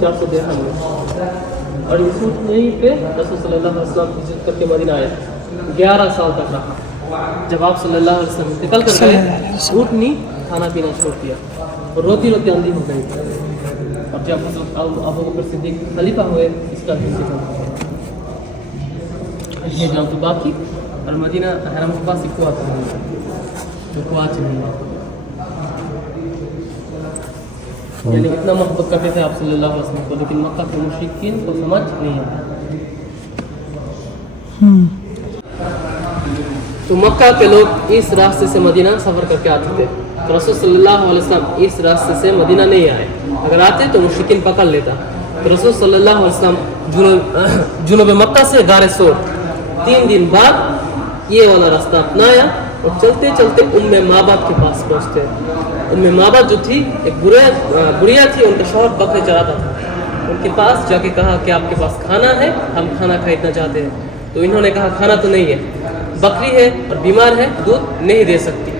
400 दिरहम में। और इस ऊँट यहीं पे रसूल सल्लल्लाहु अलैहि वसल्लम हिजरत करके मदीना आए, 11 साल तक रहा। जब आप सल्लल्लाहु अलैहि वसल्लम निकल कर गए, ऊँट ने खाना पीना छोड़ दिया और रोती रोती अंधी हो गई। और जब अबू बकर सिद्दीक खलीफा हुए, इसका भी जिक्र ये जब तो बाकी और मदीना हरम के पास कुआं था, जो कुआं नहीं है, यानी इतना मोहब्बत करते थे आप सल्लल्लाहु अलैहि वसल्लम को, लेकिन मक्का के मुशरिकीन को समझ नहीं आया। तो मक्का के लोग इस रास्ते से मदीना सफ़र करके आते थे, तो रसूल सल्लल्लाहु अलैहि वसल्लम इस रास्ते से मदीना नहीं आए। अगर आते तो मुशरिकीन पकड़ लेता। तो रसूल सल्लल्लाहु अलैहि वसल्लम जुनूब मक्का से गारे सोर 3 दिन बाद ये वाला रास्ता अपनाया और चलते चलते उम्मे माबाद के पास पहुँचते। उम्मे माबाद जो थी एक बुढ़िया थी, उनका शौहर बकरे चराता था। उनके पास जाके कहा कि आपके पास खाना है, हम खाना खरीदना चाहते हैं। तो इन्होंने कहा खाना तो नहीं है, बकरी है और बीमार है, दूध नहीं दे सकती।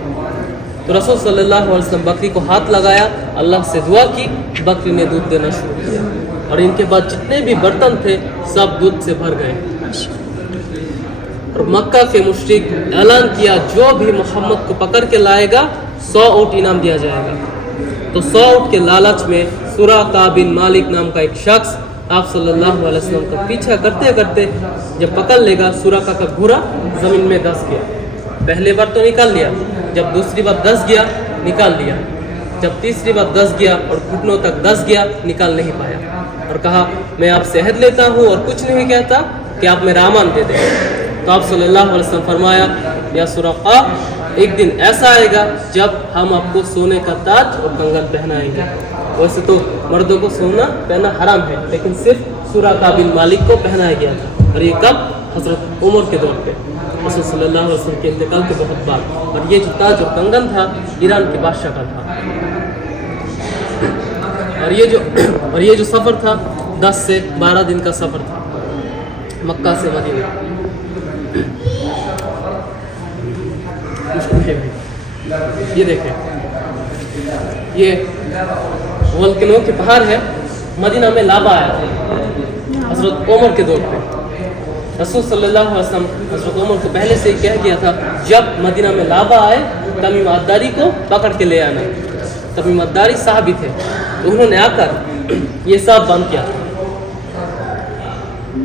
तो रसूल सल्लल्लाहु अलैहि वसल्लम बकरी को हाथ लगाया, अल्लाह से दुआ की, बकरी ने दूध देना शुरू किया और इनके बाद जितने भी बर्तन थे सब दूध से भर गए। और मक्का के मुशरिक ऐलान किया, जो भी मोहम्मद को पकड़ के लाएगा 100 ऊँट इनाम दिया जाएगा। तो 100 ऊँट के लालच में सुराका बिन मालिक नाम का एक शख्स आप सल्लल्लाहु अलैहि वसल्लम का पीछा करते करते जब पकड़ लेगा, सुराका का घोड़ा ज़मीन में धंस गया। पहले बार तो निकाल लिया, जब दूसरी बार धंस गया निकाल लिया, जब तीसरी बार धंस गया और घुटनों तक धंस गया, निकाल नहीं पाया और कहा मैं आपसे अहद लेता हूँ और कुछ नहीं कहता कि आप मेरा अमान दे दें। तो आप सल्लल्लाहु अलैहि वसल्लम फरमाया, या सुराका, एक दिन ऐसा आएगा जब हम आपको सोने का ताज और कंगन पहनाएंगे। वैसे तो मर्दों को सोना पहनना हराम है, लेकिन सिर्फ सुराका बिन मालिक को पहनाया गया था। और ये कब? हज़रत उमर के दौर पे, रसूल सल्लल्लाहु अलैहि वसल्लम के इंतकाल के बहुत बाद। और ये जो ताज और कंगन था ईरान के बादशाह का था। और ये जो सफ़र था 10 से 12 दिन का सफ़र था मक्का से मदीना। ये देखें, ये वोल्केनो के पहाड़ है, मदीना में लावा आया था हज़रत उमर के दौर पे। रसूल सल्लल्लाहु अलैहि वसल्लम हज़रत उमर को पहले से ही कह दिया था, जब मदीना में लावा आए तमीम अद्दारी को पकड़ के ले आना। तमीम अद्दारी साहबी थे, तो उन्होंने आकर ये सब बंद किया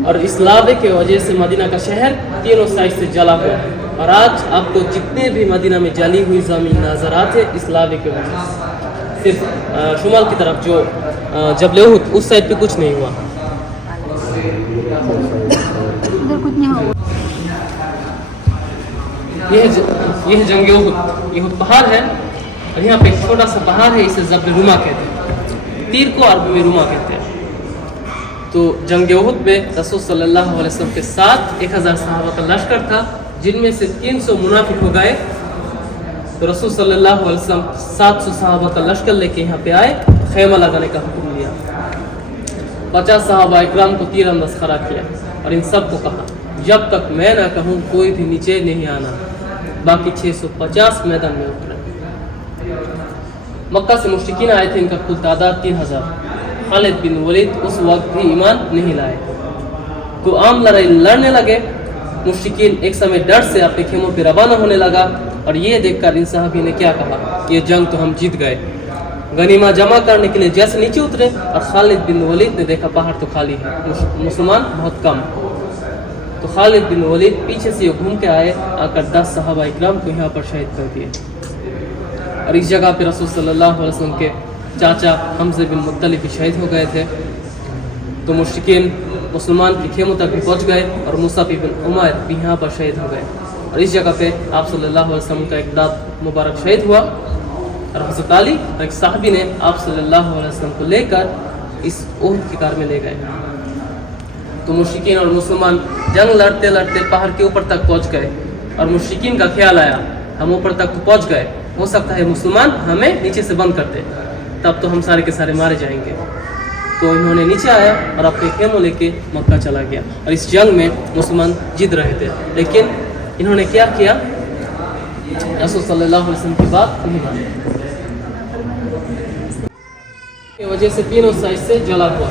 और इस लावे के वजह से मदीना का शहर तीनों साइड से जला हुआ। और आज आपको जितने भी मदीना में जली हुई ज़मीन नज़र आते इस लावे के वजह से। सिर्फ शुमाल की तरफ जो जबल उहद उस साइड पे कुछ नहीं हुआ। यह जंग उहद, उहद पहाड़ है और यहाँ पे एक छोटा सा पहाड़ है, इसे जबल रुमा कहते हैं। तीर को अरबी में रुमा कहते हैं। तो जंग उहद में रसूल सल्लल्लाहु अलैहि वसल्लम के साथ 1000 सहाबा का लश्कर था, जिनमें से 300 मुनाफिक हो गए। तो रसूल सल्लल्लाहु अलैहि वसल्लम 700 सहाबा का लश्कर लेके यहाँ पे आए, खेमा लगाने का हुक्म दिया। 50 सहाबा इकराम को तीर अंदाज खड़ा किया और इन सब को कहा, जब तक मैं ना कहूँ कोई भी नीचे नहीं आना। बाकी 650 मैदान में उतरे। मक्का से मुश्रिकीन आए थे, इनका कुल तादाद 3000। खालिद बिन वलीद उस वक्त भी ईमान नहीं लाए। तो आम लड़ाई लड़ने लगे। मुश्रिकीन एक समय डर से अपने खेमों पर रवाना होने लगा और ये देखकर इन सहाबी ने क्या कहा, ये जंग तो हम जीत गए। गनीमा जमा करने के लिए जैसे नीचे उतरे और खालिद बिन वलीद ने देखा पहाड़ तो खाली है, मुसलमान बहुत कम। तो खालिद बिन वलीद पीछे से घूम के आए, आकर 10 सहाबा इकराम को यहाँ पर शहीद कर दिए। और इस जगह पे रसूल सल्लल्लाहु अलैहि वसल्लम के चाचा हमज़ा बिन मुत्तलिब भी शहीद हो गए थे। तो मुश्रिकीन मुसलमान के खेमों तक भी पहुँच गए और मुसाब बिन उमैर भी यहाँ पर शहीद हो गए। और इस जगह पे आप सल्लल्लाहु अलैहि वसल्लम का एक दाद मुबारक शहीद हुआ और हज़रत अली और एक साहबी ने आप सल्लल्लाहु अलैहि वसल्लम को लेकर इस उहद की कार में ले गए। तो मुश्रिकीन और मुसलमान जंग लड़ते लड़ते पहाड़ के ऊपर तक पहुँच गए और मुश्रिकीन का ख्याल आया, हम ऊपर तक तो पहुँच गए, हो सकता है मुसलमान हमें नीचे से बंद करते, तब तो हम सारे के सारे मारे जाएंगे। तो इन्होंने नीचे आया और अपने खेमों लेके मक्का चला गया। और इस जंग में मुसलमान जीत रहे थे, लेकिन इन्होंने क्या किया, रसूल सल्लल्लाहु अलैहि वसल्लम की बात नहीं मानी। की वजह से तीनों साइड से जला हुआ,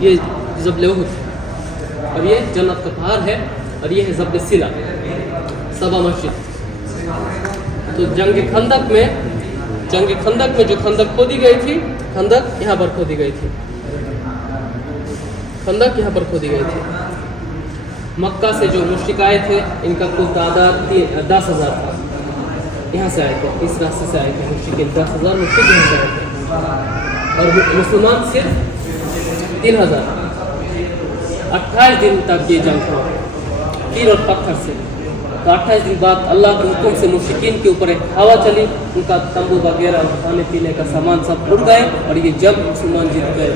ये जबल उहुद, और ये जन्नत का पहाड़ है, और ये है जबल सिला, सबा मस्जिद। तो जंग खंदक में जो खंदक खोदी गई थी, खंदक यहाँ पर खोदी गई थी, खंदक यहाँ पर खोदी गई थी। मक्का से जो मुश्रिक आए थे, इनका कुल तादाद 10,000 था, यहाँ से आए थे, इस रास्ते से आए थे मुश्रिक, 10,000 मुश्रिक यहाँ से आए थे, और मुसलमान सिर्फ 3,000। 28 दिन तक ये जंग हुआ, तीर और पत्थर से। तो 28 दिन बाद अल्लाह के हुक्म से मुश्रिकीन के ऊपर एक हवा चली, उनका तंबू वगैरह खाने पीने का सामान सब उड़ गए, और ये जब मुसलमान जीत गए।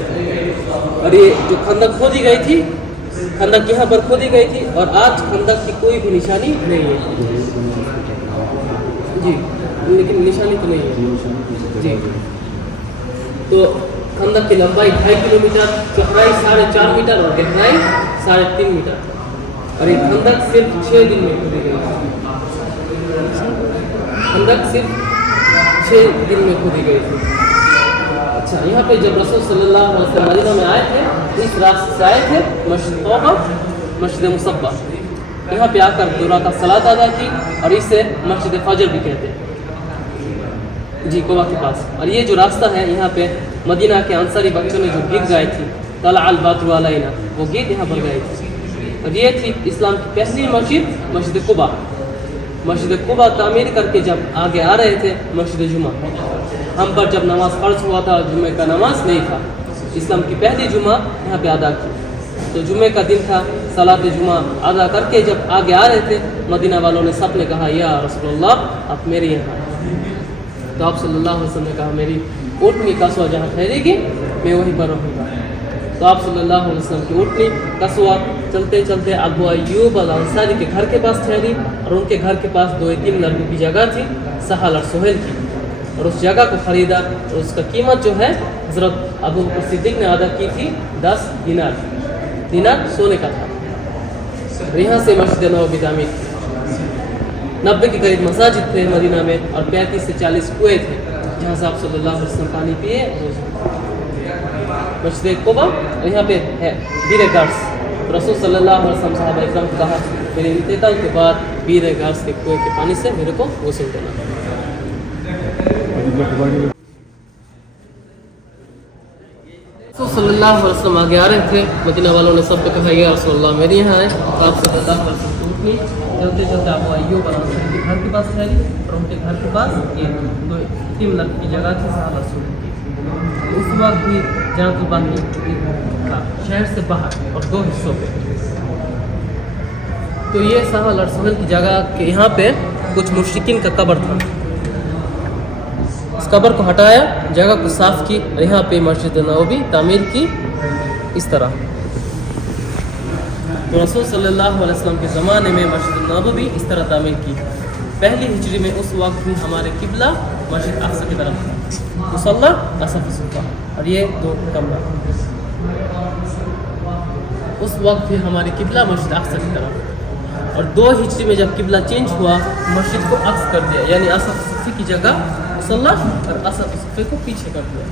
और ये जो खंदक खोदी गई थी, खंदक यहाँ पर खोदी गई थी, और आज खंदक की कोई भी निशानी नहीं है जी, लेकिन निशानी तो नहीं है जी। तो खंदक की लंबाई 2.5 किलोमीटर, चौड़ाई 4.5 मीटर और गहराई 3.5 मीटर, और ये खंदक सिर्फ 6 दिन में खोदी गई। खंदक सिर्फ 6 दिन में खोदी गई थी। अच्छा, यहाँ पे जब रसूल सल्लल्लाहु अलैहि वसल्लम मदीना में आए थे, इस रास्ते से आए थे, मस्जिद तौबा, मस्जिद मुसब्बा, यहाँ पे आकर 2 रकात सलात अदा की, और इसे मस्जिद फजर भी कहते हैं जी, कोबा के पास। और ये जो रास्ता है, यहाँ पे मदीना के अंसारी बच्चों ने जो गीत गाए थी, तला अल बद्रु अलैना, वो गीत यहाँ पर गाए थे। और ये थी इस्लाम की पहली मस्जिद, मस्जिद कुबा। मस्जिद कुबा तामीर करके जब आगे आ रहे थे, मस्जिद जुमा, हम पर जब नमाज फ़र्ज हुआ था, जुमे का नमाज नहीं था, इस्लाम की पहली जुमा यहाँ पे अदा की। तो जुमे का दिन था, सलात जुमा अदा करके जब आगे आ रहे थे, मदीना वालों ने सब ने कहा, या रसूलल्लाह, आप मेरे यहाँ। तो आप सल्लल्लाहु अलैहि वसल्लम ने कहा, मेरी ऊँटनी कस्वा जहाँ ठहरेगी, मैं वहीं पर रहूँगा। तो आप सल्लल्लाहु अलैहि वसल्लम की ऊँटनी कस्वा चलते चलते अबू अय्यूब अल अंसारी के घर के पास ठहरी, और उनके घर के पास 2 यतीम लड़कों की जगह थी, सहल और सुहेल की, और उस जगह को ख़रीदा, और उसका कीमत जो है हज़रत अबू बकर सिद्दीक़ ने अदा की थी 10 दिनार सोने का था। यहाँ से मस्जिद नबवी तामीर की। 90 के करीब मसाजिद थे मदीना में, और 35 से 40 कुएँ थे, जहाँ से आप सल्लल्लाहु अलैहि वसल्लम पानी पिए। मस्जिद कुबा, और यहाँ पे है बीर गार्स। रसूल सल्लल्लाहु अलैहि वसल्लम सहाबा इकराम को कहा, मेरे इंतकाल के बाद बीर गार्स के कुएँ के पानी से मेरे को गुस्ल देना। सल्लल्लाहु अलैहि वसल्लम आगे आ रहे थे, मदीना वालों ने सबको कहा, या रसूलल्लाह मेरे यहाँ है। आप सल्लल्लाहु अलैहि वसल्लम उठनी, चलते चलते अबू अय्यूब अल अंसारी के घर के पास ठहरी, और उनके घर के पास ये 2 यतीम लड़कों की जगह थी, सहल और सुहेल की। उस वक्त भी जन्नतुल बाकी था, शहर से बाहर, और 2 हिस्सों पे। तो ये सहल और सुहेल की जगह के यहाँ पे कुछ मुश्रिकीन का कब्र था। इस कब्र को हटाया, जगह को साफ़ की, और यहाँ पे मस्जिद नबवी तामीर की इस तरह। तो रसूल सल्लल्लाहु अलैहि वसल्लम के ज़माने में मस्जिद नबवी इस तरह तामीर की। पहली हिजरी में उस वक्त भी हमारे किबला मस्जिद अक्सा की तरफ था, मुसल्ला असफ सुफ़ा, और ये 2 कमरा। उस वक्त भी हमारी किबला मस्जिद अक्सा की तरफ। और 2 हिजरी में जब किबला चेंज हुआ, मस्जिद को अक्स कर दिया, यानी असफ सुफ़ी की जगह मुसल्ला, और असफ सुफ़े को पीछे कर दिया।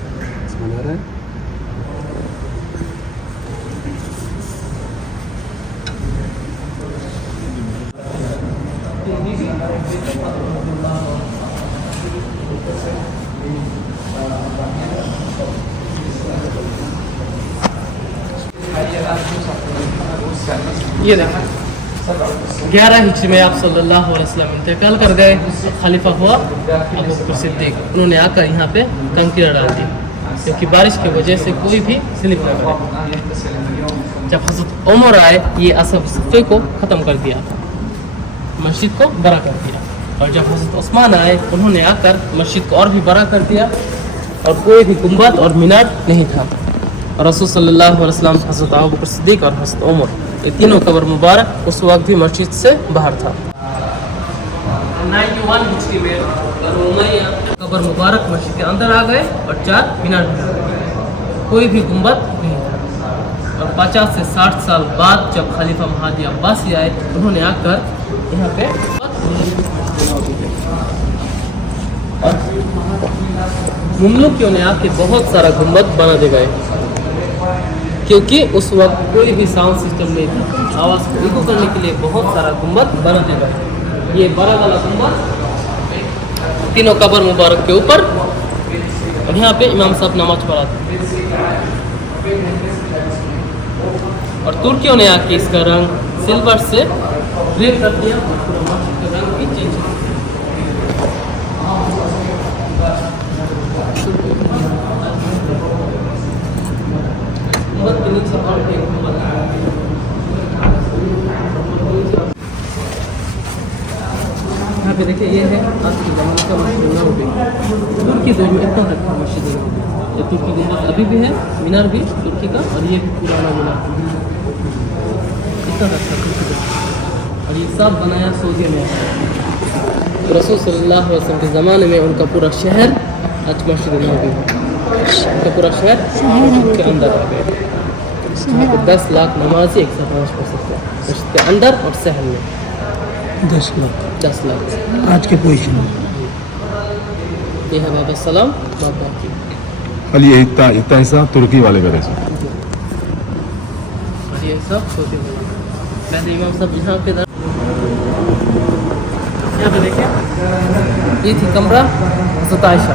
ये देखा 11 हिजरी में आप सल्लल्लाहु अलैहि वसल्लम इंतकाल कर गए। खलीफा हुआ अबू बकर सिद्दीक। उन्होंने आकर यहाँ पे कंकड़ डाल दी, क्योंकि बारिश की वजह से कोई भी स्लिप न करे। जब हज़रत उमर आए, ये असफ सफ़े को ख़त्म कर दिया, मस्जिद को बड़ा कर दिया। और जब हज़रत उस्मान आए, उन्होंने आकर मस्जिद को और भी बड़ा कर दिया, और कोई भी गुंबद और मीनार नहीं था। और रसूल सल्लल्लाहु अलैहि वसल्लम, हज़रत अबू बकर सिद्दीक और हज़रत उमर, ये तीनों कब्र मुबारक उस वक्त भी मस्जिद से बाहर था। 91 हिजरी में कब्र मुबारक मस्जिद के अंदर आ गए, और 4 मीनार भी, कोई भी गुंबद नहीं था। और 50 से 60 साल बाद जब खलीफा महादी अब्बासी आए, उन्होंने आकर यहाँ पे और मुमलुकियों ने आके बहुत सारा गुंबद बना दे गए, क्योंकि उस वक्त कोई भी साउंड सिस्टम नहीं था। आवाज़ को इको करने के लिए बहुत सारा गुंबद बना दे गए। ये बड़ा वाला गुंबद तीनों कब्र मुबारक के ऊपर, और यहाँ पे इमाम साहब नमाज पढ़ाते। और तुर्कियों ने आके इसका रंग सिल्वर से ग्रे कर दिया, और पूरा मस्जिद का रंग भी चेंज कर दिया। गुंबद के नीचे और एक गुंबद है। यहाँ पे देखिए, ये है आज के ज़माने का मस्जिद नबवी। तुर्की दौर में इतना तक था मस्जिद नबवी। ये तुर्की गुंबद अभी भी है, मीनार भी तुर्की का, और ये पुराना मीनार इतना तक था तुर्की का। और ये सब बनाया सऊदी में। तो रसूल सल्लल्लाहु अलैहि वसल्लम के ज़माने में उनका पूरा शहर आज मस्जिद नबवी है। उनका पूरा शहर के अंदर आ गया। 10 लाख नमाजी एक साथ नमाज पढ़ सकते हैं मस्जिद के अंदर और शहर में। 10 लाख 10 लाख आज के पोजीशन में। ये है बाबा सलाम बाबा की। खाली ये इतना हिस्सा तुर्की वाले का रहता है। और ये सब छोटे वाला। पहले इमाम साहब यहाँ पे देखिए, ये थी कमरा हज़रत आयशा,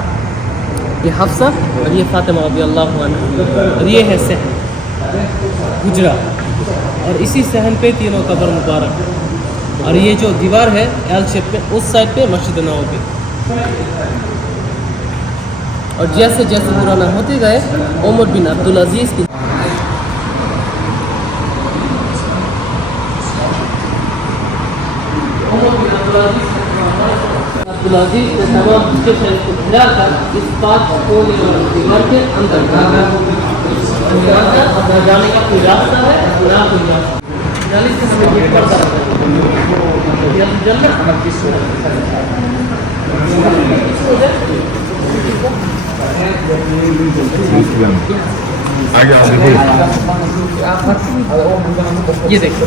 ये हफ्सा, और ये फातिमा रज़ियल्लाहु अन्हा, और ये है सहन गुजरा। और इसी सहन पे तीनों कब्र मुबारक। और ये जो दीवार है एल शेप में, उस साइड पे मस्जिद नबवी। और जैसे जैसे पुराना होते गए, उमर बिन अब्दुल अजीज़ की अब्दुल अजीज़ ने तमाम उसके शहर को खिलाकर इस 5 कोने वाली दीवार के अंदर अपना जाने का कोई रास्ता है ना कोई रास्ता। जाली से हमें ये पर्दा आगे ये देखो,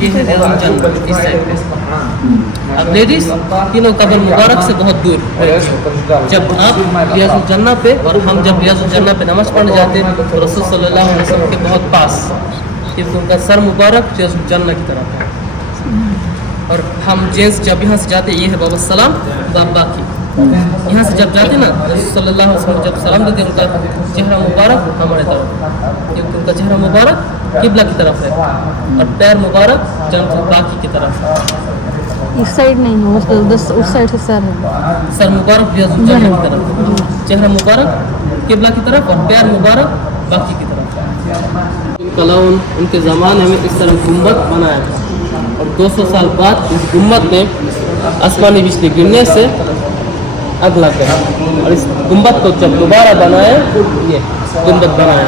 ये है जन्नत इस साइड पे। अब लेडीज तीनों कब्र मुबारक से बहुत दूर। जब आप रियाजुल जन्ना पे, और हम जब रियाजुल जन्ना पे नमाज पढ़ने जाते हैं तो रसूल सल्लल्लाहु अलैहि वसल्लम के बहुत पास, क्योंकि उनका सर मुबारक रियाजुल जन्ना की तरफ है। और हम जेंट्स जब यहाँ से जाते, ये है बाबा सलाम बाबा की। यहाँ से जब जाते ना, रसूल सल्लल्लाहु अलैहि वसल्लम जब सलाम देते, उनका चेहरा मुबारक हमारे तरफ, क्योंकि उनका चेहरा मुबारक किबला की तरफ है, और पैर मुबारक जन्नत बाकी की तरफ है। इस साइड नहीं है, उस साइड से सर है। सर मुबारक रियाजुल जन्ना की तरफ, चेहरा मुबारक किबला की तरफ, और पैर मुबारक बाकी की तरफ। कलाउन उनके ज़माने में इस तरह गुंबद बनाया था, और 200 साल बाद इस गुंबद में आसमानी बिजली गिरने से आग लग गया। और इस गुंबद को जब दोबारा बनाया, ये गुंबद बनाया।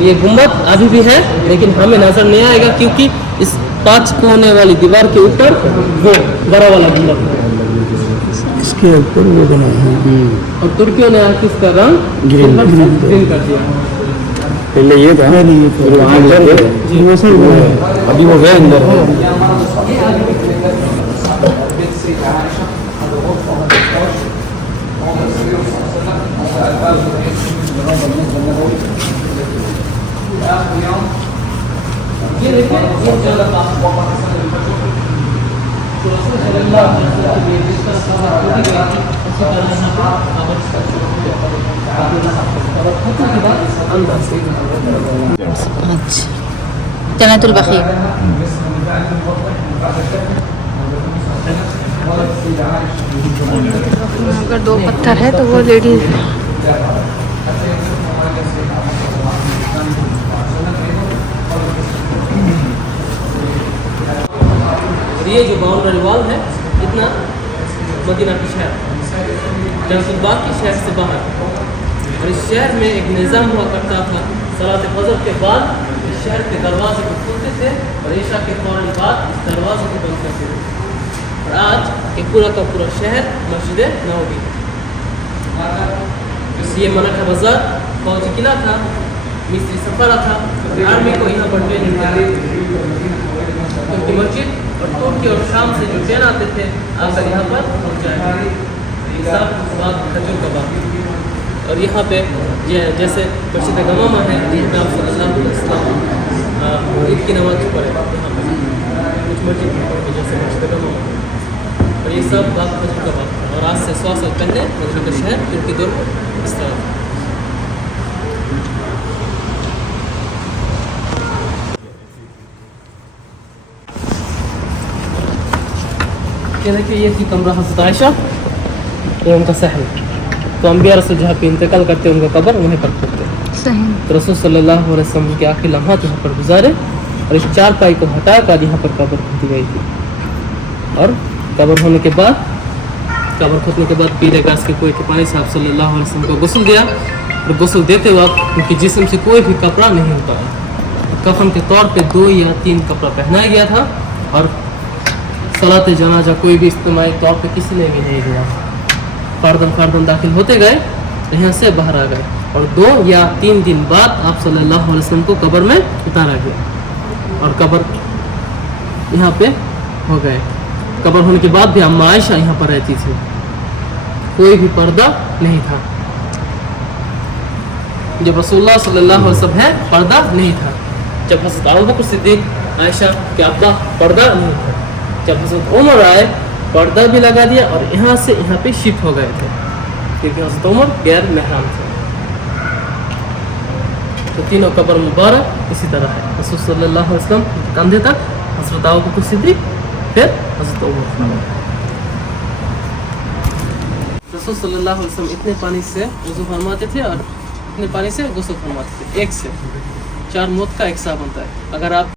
ये गुंबद अभी भी है, लेकिन हमें नज़र नहीं आएगा, क्योंकि इस 5 कोने वाली दीवार के ऊपर वो बड़ा वाला गुंबद है, इसके ऊपर वो बना है। और तुर्कियों ने आके इसका रंग ग्रीन कर दिया। पहले ये था, नहीं ये फिर वहाँ गए, वैसा ही बना है। अभी वो गए अंदर। ये देखिए, ये जगह था। अच्छा, जन्नतुल बकी। अगर 2 पत्थर है तो वो लेडीज है। ये जो बाउंड्री वॉल है, इतना मदीना की शहर, जन्नतुल बाकी शहर से बाहर। और इस शहर में एक निज़ाम हुआ करता था, सलात फजर के बाद इस शहर के दरवाजे को खोलते थे, और ईशा के फौरन बाद इस दरवाजे को बंद करते थे। और आज ये पूरा का पूरा शहर मस्जिद नबवी है। ये मनाखा बाजार फौजी किला था, मिस्री सफारा था, आर्मी को यहाँ पर ट्रेनिंग दी। तुर्की मस्जिद और तुर्की और शाम से जो ट्रेन आते थे, आकर यहाँ पर पहुँच जाए। ये सब बात खजूर का बात। और यहाँ पे जैसे मस्जिद गमामा है, जिसमें आप सल्लल्लाहु अलैहि वसल्लम ईद की नमाज पढ़े यहाँ पे कुछ मस्जिद जैसे मस्जिद गमामा। और ये सब बात खजूर का बात। और आज से 100 साल पहले मदीना का शहर तुर्की दौर इस तरह था। ये देखिए, ये थी कमरा हज़रत आयशा, ये उनका सहन। तो अम्बिया रसूल जहाँ पे इंतकाल करते उनका कब्र वहीं पर करते। सही। तो रसूल सल्लल्लाहु अलैहि वसल्लम के आखिरी लम्हात यहाँ पर गुजारे और इस चारपाई को हटाकर यहाँ पर कब्र खोदी गई थी। और कब्र होने के बाद, कब्र खोदने के बाद पीले घास के कुएं के पानी से आप सल्लल्लाहु अलैहि वसल्लम को गुस्ल दिया। और गुस्ल देते वक्त उनके जिस्म से कोई भी कपड़ा नहीं उतारा। कफन के तौर पे 2 या 3 कपड़ा पहनाया गया था। और सलात जनाजा कोई भी इज्तिमाई तौर पे किसी ने भी नहीं दिया। फर्दन दाखिल होते गए, यहाँ से बाहर आ गए। और 2 या 3 दिन बाद आप सल्लल्लाहु अलैहि वसल्लम को कब्र में उतारा गया। और कब्र यहाँ पे हो गए। कब्र होने के बाद भी अम्मा आयशा यहाँ पर रहती थी, कोई भी पर्दा नहीं था। जब रसूलुल्लाह सल्लल्लाहु अलैहि वसल्लम है, पर्दा नहीं था। जब हज़रत अबू बकर सिद्दीक़ आयशा के अब्बा, पर्दा नहीं था। जब हज़रत उमर आए, पर्दा भी लगा दिया और यहाँ से यहाँ पे शिफ्ट हो गए थे, क्योंकि हज़रत उमर गैर महरम थे। तो तीनों कब्र मुबारक इसी तरह है। रसूल सल्लल्लाहु अलैहि वसल्लम कंधे तक, हज़रत अबू बकर सिद्दीक़, फिर हज़रत उमर। रसूल सल्लल्लाहु अलैहि वसल्लम इतने पानी से वज़ू फरमाते थे और इतने पानी से गुस्ल फरमाते थे। एक से 4 मौत का एक साबुन बनता है। अगर आप